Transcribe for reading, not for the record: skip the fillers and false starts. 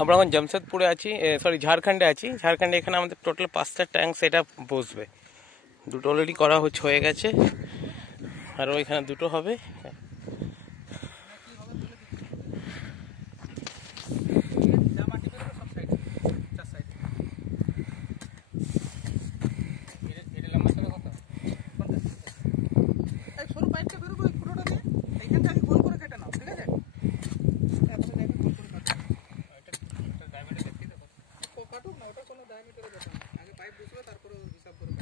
আমরা এখন জামশেদপুরে আছি, সরি ঝাড়খণ্ডে আছি। ঝাড়খণ্ডে এখানে আমাদের টোটাল 5টা ট্যাঙ্ক সেটা বসবে। দুটো অলরেডি করা হয়ে গেছে, আরও এখানে দুটো হবে। কাটুক না, ওটা কোনো ডায়ামিটারে ব্যাপার না, আগে পাইপ বসবে তারপরে হিসাব করে